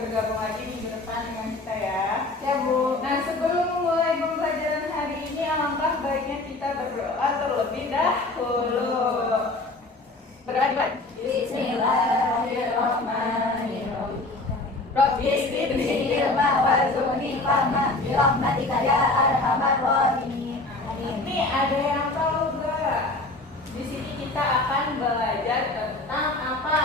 bergabung lagi minggu depan dengan kita ya. Ya Bu. Nah, sebelum memulai pembelajaran hari ini, alangkah baiknya kita berdoa terlebih dahulu. Berdoa. Bismillahirrahmanirrahim. Rabbi zidni ilma warzuqni fahma bi rahmatika ya arhamar rahimin. Ini ada yang tahu nggak? Di sini kita akan belajar tentang apa?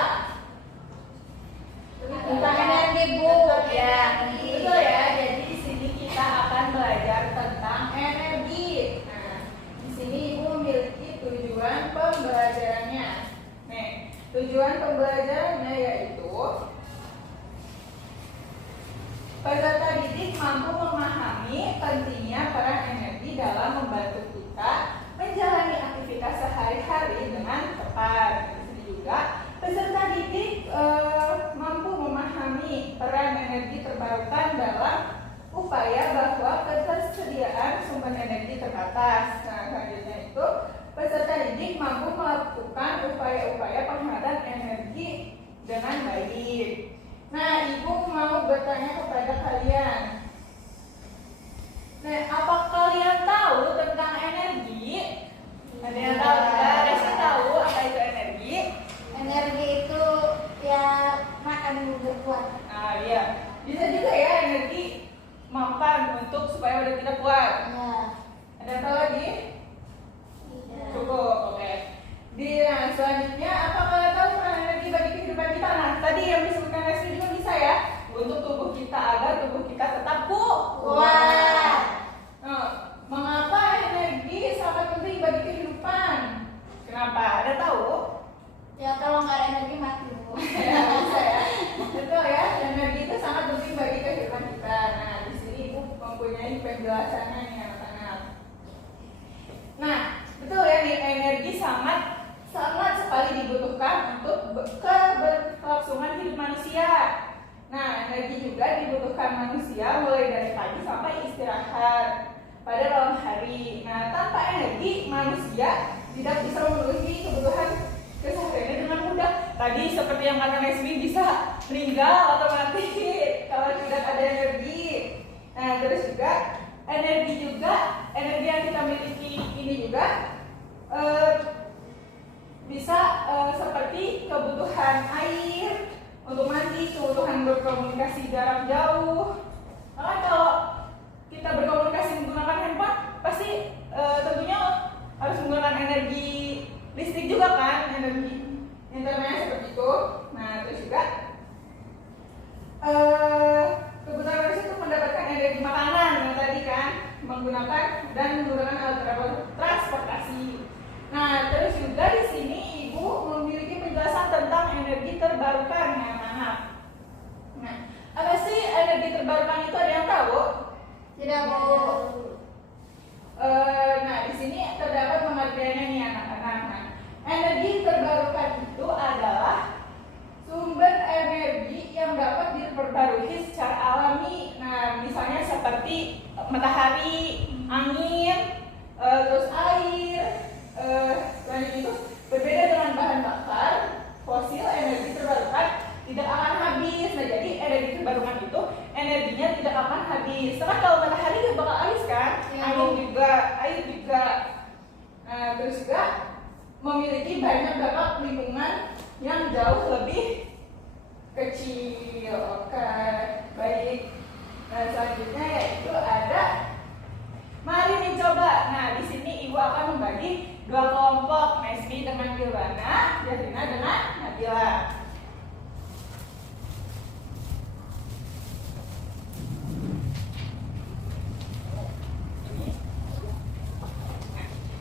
Tentang energi Bu. Ya, betul ya. Jadi di sini kita akan belajar tentang energi. Nah, di sini Ibu memiliki tujuan pembelajarannya. Nih, tujuan pembelajarannya yaitu peserta didik mampu memahami pentingnya peran energi dalam membantu kita menjalani aktivitas sehari-hari dengan tepat. Di sini juga peserta didik mampu memahami peran energi terbarukan dalam upaya bahwa ketersediaan sumber energi terbatas. Nah, selanjutnya itu peserta didik mampu melakukan upaya-upaya penghematan energi dengan baik. Nah, Ibu mau bertanya kepada kalian. Nah, apa kalian tahu tentang energi? Ada yang tahu tidak? Resi tahu apa itu energi? Energi itu ya makan berkuat. Ah, iya. Bisa juga ya energi makan untuk supaya badan kita kuat. Ya. Ada yang tahu lagi? Tidak. Cukup, oke. Nah, selanjutnya apa kalian tahu peran energi bagi kehidupan kita? Nah, tadi yang disebutkan Resi juga bisa ya, untuk tubuh kita agar tubuh kita tetap kuat. Nah, mengapa energi sangat penting bagi kehidupan? Kenapa? Ada tahu? Ya kalau nggak ada energi mati Bu. Ya, bisa ya. Betul ya, energi itu sangat penting bagi kehidupan kita. Nah, di sini Ibu mempunyai penjelasannya nih anak-anak. Nah, betul ya nih, energi sangat sekali dibutuhkan untuk keberlangsungan hidup manusia. Nah, energi juga dibutuhkan manusia mulai dari pagi sampai istirahat pada malam hari. Nah, tanpa energi manusia tidak bisa memenuhi kebutuhan kesehariannya dengan mudah. Tadi seperti yang kata Nesmi bisa meninggal atau mati kalau tidak ada energi. Nah, terus juga energi yang kita miliki ini juga bisa seperti kebutuhan air untuk mandi, kebutuhan berkomunikasi jarak jauh. Maka kalau kita berkomunikasi menggunakan handphone, pasti tentunya harus menggunakan energi listrik juga kan, energi internet seperti itu. Nah, terus juga kebutuhan manusia untuk mendapatkan energi makanan yang tadi kan, menggunakan alat transportasi. Nah, terus juga di sini Ibu memiliki penjelasan tentang energi terbarukan ya anak-anak. Nah, apa sih energi terbarukan itu, ada yang tahu? Tidak Bu. Nah, di sini terdapat pengertiannya nih anak-anak. Nah, energi terbarukan itu adalah sumber energi yang dapat diperbarui secara alami. Nah, misalnya seperti matahari, angin, terus air. Selain itu, berbeda dengan bahan bakar fosil, energi terbarukan tidak akan habis. Nah, jadi energi terbarukan itu energinya tidak akan habis. Karena kalau matahari nggak bakal habis kan, angin juga, air juga. Nah, terus juga memiliki banyak dampak lingkungan yang jauh lebih kecil. Oke, baik. Nah, selanjutnya yaitu ada, mari mencoba. Nah, di sini Ibu akan membagi dua kelompok, Nesmi dengan Ilwana, Jasrina dengan Nabila.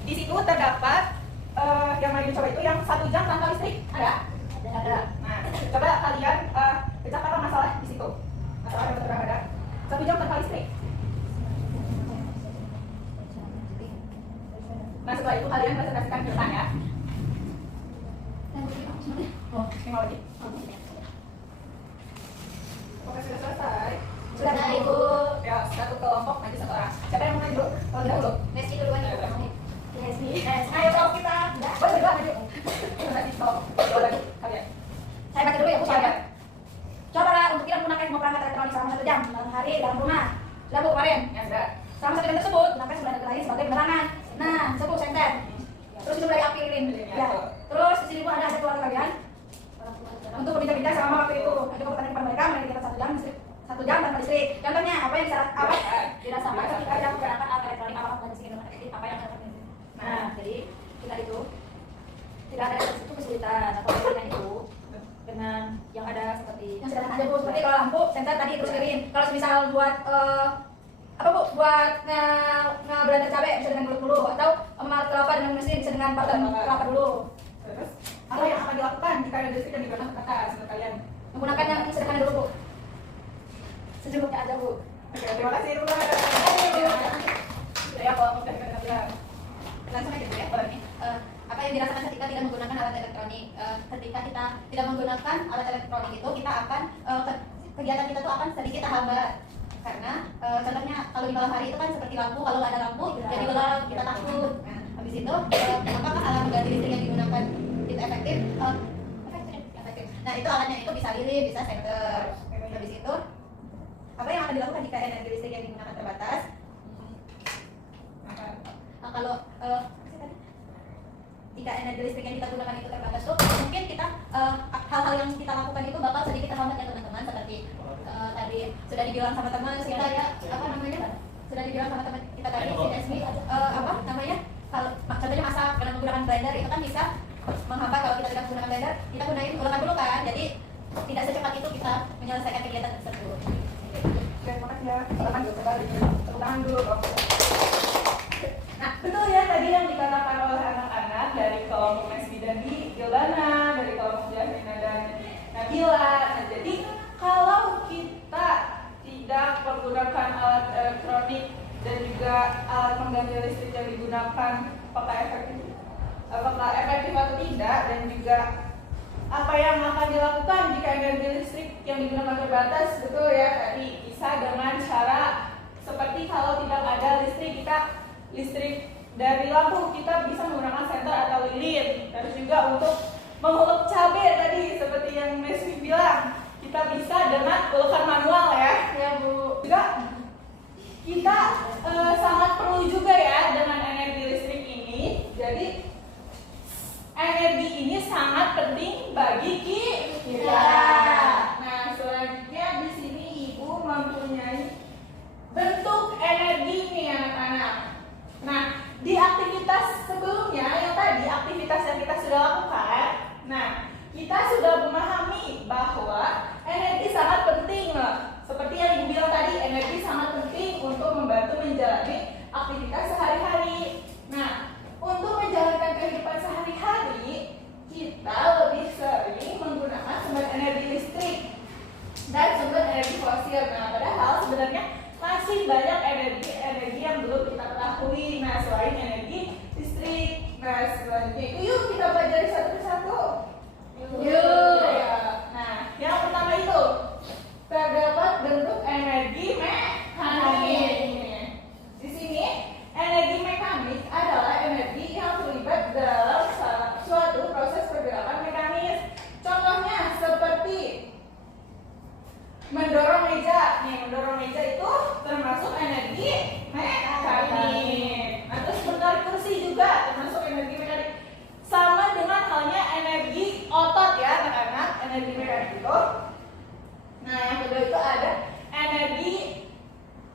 Di situ terdapat yang mari mencoba itu yang 1 jam tanpa listrik. Ada? Ada. Nah, coba kalian pecahkan masalah di situ. Masalah yang terdapat ada 1 jam tanpa listrik. Nah, setelah itu kalian presentasikan ke depan ya. Oh, ini mau lagi. Oke, sudah selesai. Sudah Ibu. Ya, satu kelompok maju satu orang. Siapa yang mau maju dulu? Kalau dahulu. Messi duluan Ibu. Messi. Ayo kelompok kita. Boleh juga maju. Nanti kelompok. Dua lagi kalian. Saya pakai dulu ya Bu. Coba untuk kita menggunakan semua perangkat elektronik selama 1 jam dalam hari dalam rumah. Sudah Bu kemarin? Ya sudah. Selama 1 jam tersebut, gunakan sumber energi lain sebagai penerangan. Nah, sebut senter. Terus minum dari api lilin. Ya. Terus di sini Bu ada keluarga kalian untuk berbincang-bincang selama waktu itu. Itu pertanyaan kepada mereka mengenai 1 jam tanpa listrik. Contohnya apa yang apa dirasakan ketika tidak menggunakan alat elektronik apapun dan listrik dengan efektif apa yang akan terjadi. Nah, jadi kita itu tidak ada itu kesulitan atau kesulitan itu dengan yang ada seperti yang sederhana aja Bu, seperti kalau lampu senter tadi terus kirim. Kalau misal buat apa Bu, buat nge-blender cabai bisa dengan mulut dulu, atau memarut kelapa dengan mesin bisa dengan paten kelapa dulu. Terus apa yang akan dilakukan jika ada listrik yang digunakan kata menurut kalian? Menggunakan yang sederhana dulu Bu, secukupnya aja Bu. Oke, terima kasih Bu. Ya kok langsung aja Bu ya. Apa yang dirasakan ketika tidak menggunakan alat elektronik? Ketika kita tidak menggunakan alat elektronik itu kita akan kegiatan kita tuh akan sedikit terhambat karena contohnya kalau di malam hari itu kan seperti lampu, kalau nggak ada lampu jadi gelap, kita takut. Nah, habis itu apakah alat pengganti listrik yang digunakan itu efektif? Efektif. Nah, itu alatnya itu bisa lilin, bisa senter. Habis itu apa yang akan dilakukan jika energi listrik yang digunakan terbatas? Nah, kalau jika energi listrik yang kita gunakan itu terbatas tuh mungkin kita hal-hal yang kita lakukan itu bakal sedikit terhambat ya teman-teman, seperti tadi sudah dibilang sama teman kita ya, apa namanya, sudah dibilang sama teman kita tadi si Desmi, apa namanya, kalau contohnya masak karena menggunakan blender itu kan bisa menghambat. Kalau kita tidak menggunakan blender kita gunain ulekan dulu kan, jadi tidak secepat itu kita menyelesaikan kegiatan tersebut. Terima kasih ya. Tangan dulu, tepuk tangan dulu. Nah, betul ya tadi yang dikatakan oleh anak-anak dari kelompok Mesbi dan Gildana, dari kelompok Jasmina dan Nabila. Nah, jadi kalau kita tidak menggunakan alat elektronik dan juga alat pengganti listrik yang digunakan, apakah efektif atau tidak, dan juga apa yang akan dilakukan jika energi listrik yang digunakan terbatas? Betul ya tadi, bisa dengan cara seperti kalau tidak ada listrik dari lampu, kita bisa menggunakan senter atau lilin. Terus juga untuk mengulek cabai tadi seperti yang Mesmi bilang, kita bisa dengan ulekan manual ya. ya Bu. Juga kita sangat perlu juga ya dengan energi listrik ini. Jadi energi ini sangat penting bagi kita. Nah, selanjutnya di sini Ibu mempunyai bentuk energi nih anak-anak. Nah, di aktivitas sebelumnya yang tadi, aktivitas yang kita sudah lakukan, nah, kita sudah memahami bahwa energi sangat penting loh. Seperti yang Ibu bilang tadi, energi sangat penting untuk membantu menjalani aktivitas sehari-hari. Nah, untuk menjalankan kehidupan sehari-hari, kita lebih sering menggunakan sumber energi listrik dan sumber energi fosil. Nah, padahal sebenarnya masih banyak energi yang belum kita ketahui. Nah, selain energi listrik. Nah, selanjutnya itu yuk kita pelajari satu persatu. Yuk. Nah, yang pertama itu terdapat bentuk energi mekanik. Di sini energi mekanik adalah energi yang terlibat dalam suatu proses pergerakan mekanis. Contohnya seperti mendorong meja. Nih, mendorong meja itu termasuk energi mekanik. Nah, terus menarik kursi juga termasuk energi mekanik. Sama dengan halnya energi otot ya anak-anak, energi mekanik itu. Nah, yang kedua itu ada energi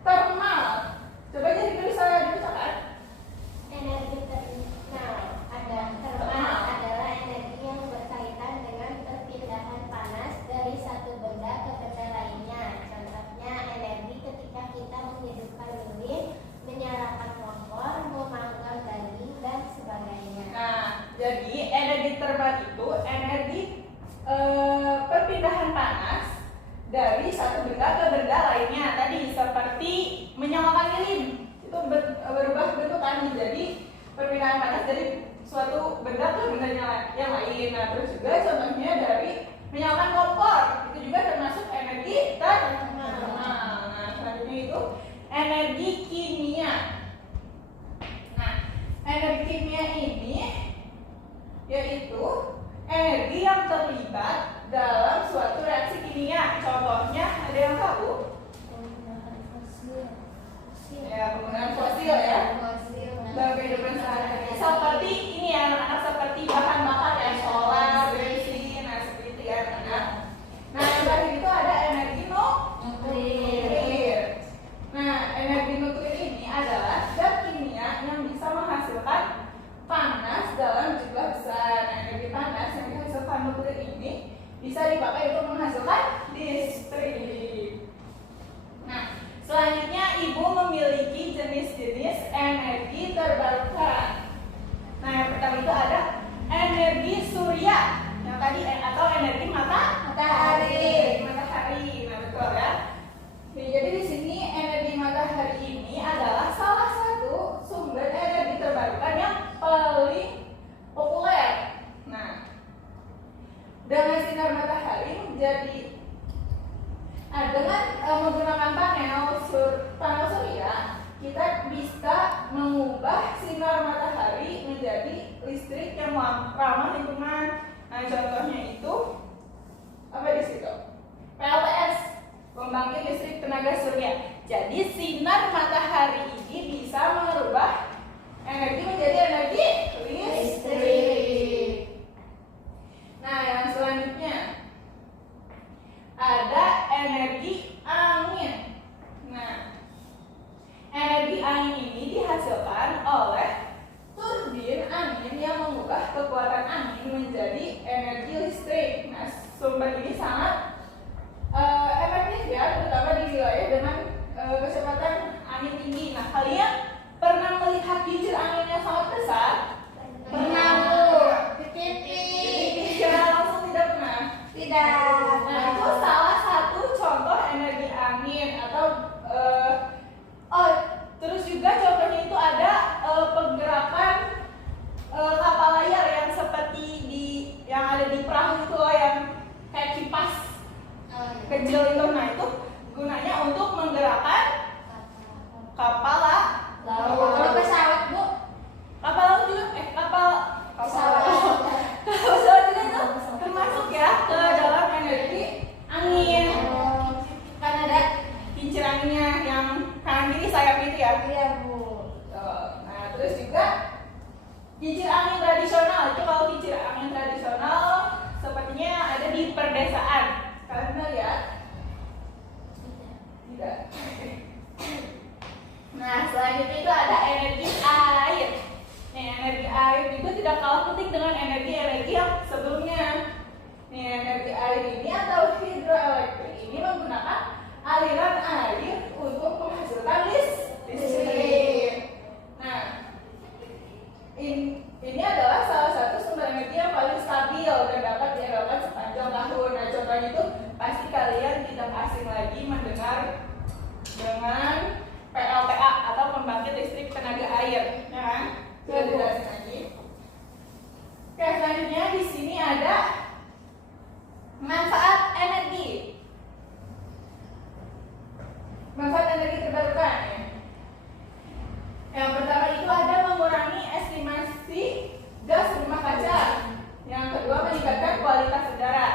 termal. Coba aja dibacakan. Energi termal adalah energi yang berkaitan dengan perpindahan panas dari satu benda ke benda lainnya. Contohnya energi ketika kita menghidupkan lilin, menyalakan kompor, memanggang daging dan sebagainya. Nah, jadi energi termal itu energi perpindahan panas dari satu benda ke benda lainnya. Tadi seperti menyalakan lilin, itu berubah bentukan menjadi perpindahan panas dari suatu benda ke benda yang lain. Nah, terus juga contohnya dari menyalakan kompor, itu juga termasuk energi termal. Nah, selanjutnya itu energi kimia. Nah, energi kimia ini yaitu energi yang terlibat dalam suatu reaksi kimia. Contohnya ada yang dengan menggunakan panel surya, kita bisa mengubah sinar matahari menjadi listrik yang ramah lingkungan. Nah, contohnya itu apa di situ? PLTS, pembangkit listrik tenaga surya. Jadi sinar matahari ini bisa merubah energi menjadi energi listrik. Nah, yang selanjutnya ada energi angin. Nah, energi angin ini dihasilkan oleh turbin angin yang mengubah kekuatan angin menjadi energi listrik. Nah, sumber ini sangat efektif ya, terutama di wilayah dengan kecepatan angin tinggi. Nah, kalian pernah melihat kincir angin yang sangat besar? Pernah, Bu. Secara langsung tidak pernah. Tidak. Nah, itu salah satu contoh energi angin atau terus juga contohnya itu ada pergerakan kapal layar yang seperti yang ada di perahu itu loh, yang kayak kipas kecil itu. Nah, itu gunanya untuk menggerakkan kapal laut. Kalau pesawat, Bu, Kapal laut juga kapal pesawat. pesawat juga itu termasuk ya ke dalam energi angin. Kan ada kincir anginnya yang kanan kiri sayap itu ya. Iya, Bu. Nah, terus juga kincir angin tradisional. Itu kalau kincir angin tradisional sepertinya ada di perdesaan. Kalian pernah lihat? Tidak. Nah, selanjutnya itu ada energi air. Nih, energi air itu tidak kalah penting dengan energi-energi yang sebelumnya. Nih, energi air ini atau hidroelektrik ini menggunakan aliran air untuk menghasilkan listrik. Nah, ini adalah salah satu sumber energi yang paling stabil dan dapat diandalkan sepanjang tahun. Nah, contohnya itu pasti kalian tidak asing lagi mendengar dengan PLTA atau pembangkit listrik tenaga air, ya kan? Sudah dijelasin lagi. Oke, selanjutnya di sini ada manfaat energi. Manfaat energi terbarukan ya. Yang pertama itu ada mengurangi estimasi gas rumah kaca. Yang kedua meningkatkan kualitas udara.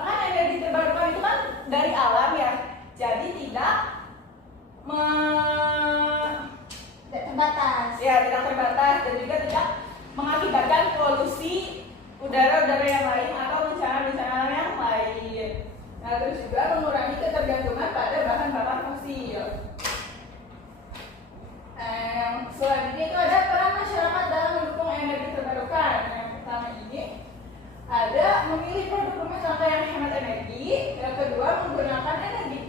Karena energi terbarukan itu kan dari alam ya, jadi tidak Terbatas. ya tidak terbatas dan juga tidak mengakibatkan polusi udara-udara yang lain atau bencana-bencana yang lain. Nah, terus juga mengurangi ketergantungan pada bahan bakar fosil. Yang selanjutnya itu ada peran masyarakat dalam mendukung energi terbarukan. Yang pertama ini ada memilih produk rumah tangga yang hemat energi. Yang kedua menggunakan energi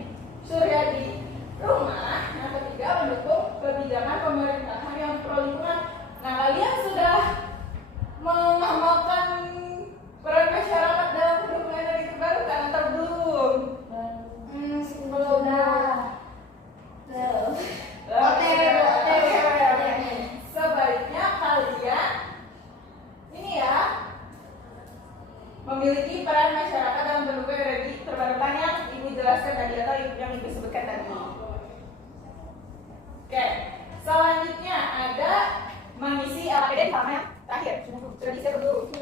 surya di rumah. Yang ketiga mendukung kebijakan pemerintahan yang pro lingkungan. Nah, kalian sudah mengamalkan peran masyarakat dalam mendukung energi terbarukan atau belum? Belum. Sebaiknya kalian ini ya memiliki peran masyarakat dalam mendukung energi terbarukan yang ibu jelaskan tadi atau yang ibu sebutkan tadi. Oke, selanjutnya ada mengisi LPD sama yang terakhir. Sudah disiapkan dulu.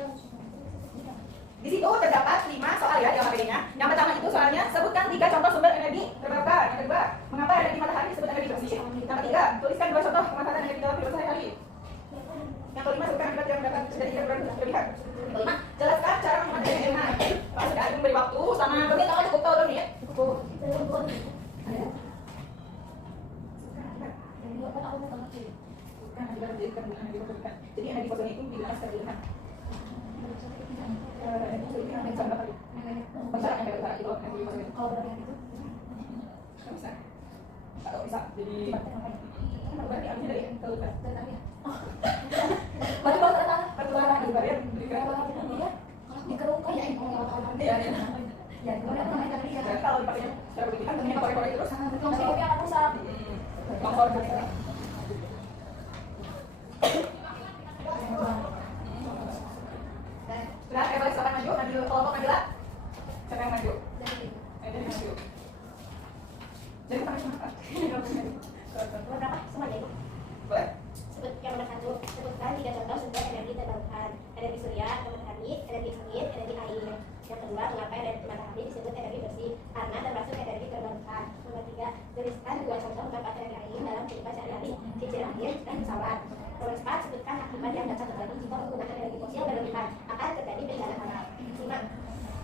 Di situ terdapat 5 soal ya di LPD-nya. Yang pertama itu soalnya sebutkan 3 contoh sumber energi terbarukan. Yang kedua, mengapa energi matahari disebut energi bersih. Yang ketiga, tuliskan 2 contoh pemanfaatan energi dalam kehidupan sehari-hari. Yang kelima, sebutkan akibat yang dapat terjadi jika berlebihan. Yang kelima, jelaskan cara memanfaatkan energi. Pak sudah memberi waktu sama menit, kalau cukup tahu dulu ya. Cukup. Jadi energi fosil itu digunakan secara berlebihan. Kalau bisa jadi berarti artinya dari keluar. Batu-batu dibayar dikeruk ya ini. Iya. Ya, kalau dipakai secara berlebihan ternyata korek-korek terus. Kopi akan rusak. Kompor. Nah, siapa yang maju? Maju kelompok Nabila. Siapa yang maju? Maju. Jadi pakai semangat. Berapa semuanya itu? Boleh. Sebut yang nomor 1, sebutkan 3 contoh sumber energi terbarukan. Energi surya, matahari, energi angin, energi air. Yang kedua, mengapa energi matahari disebut energi bersih? Karena termasuk energi terbarukan. Nomor 3, tuliskan 2 contoh manfaat energi air dalam kehidupan sehari-hari. Cincin angin dan pesawat. Nomor 4, sebutkan akibat yang dapat terjadi jika menggunakan energi fosil berlebihan. Akan terjadi bencana alam. 5,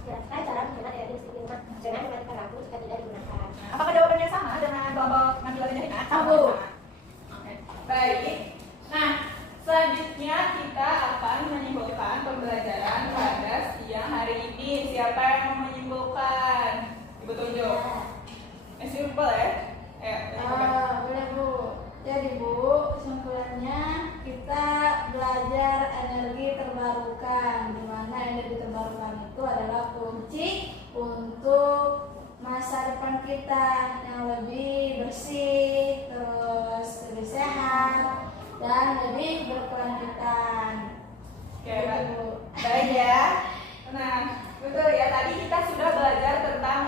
jelaskan cara menghemat energi listrik di rumah. Jangan mematikan lampu jika tidak digunakan. Apakah jawabannya sama dengan kelompok ngambil ini? Sama. Oke. Baik. Nah, selanjutnya kita akan menyimpulkan pembelajaran pada siang hari ini. Siapa yang mau menyimpulkan? Ibu tunjuk. Simpel ya? Boleh Bu. Jadi Bu, kesimpulannya kita belajar energi terbarukan, di mana energi terbarukan itu adalah kunci untuk masa depan kita yang lebih bersih, terus lebih sehat, dan lebih berkelanjutan. Oke, Gitu, Bu. baik ya. Nah, betul ya. Tadi kita sudah belajar tentang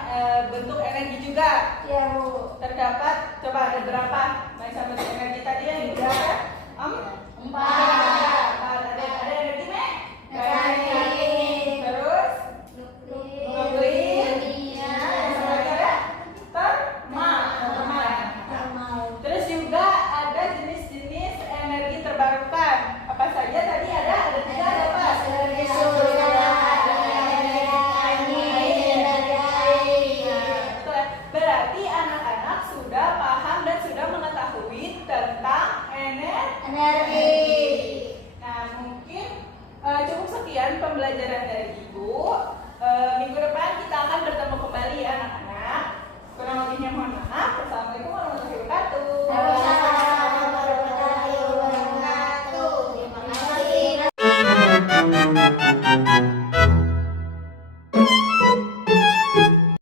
bentuk energi juga. Iya Bu. Terdapat, coba ada berapa macam bentuk energi tadi yang dibelajar? 4.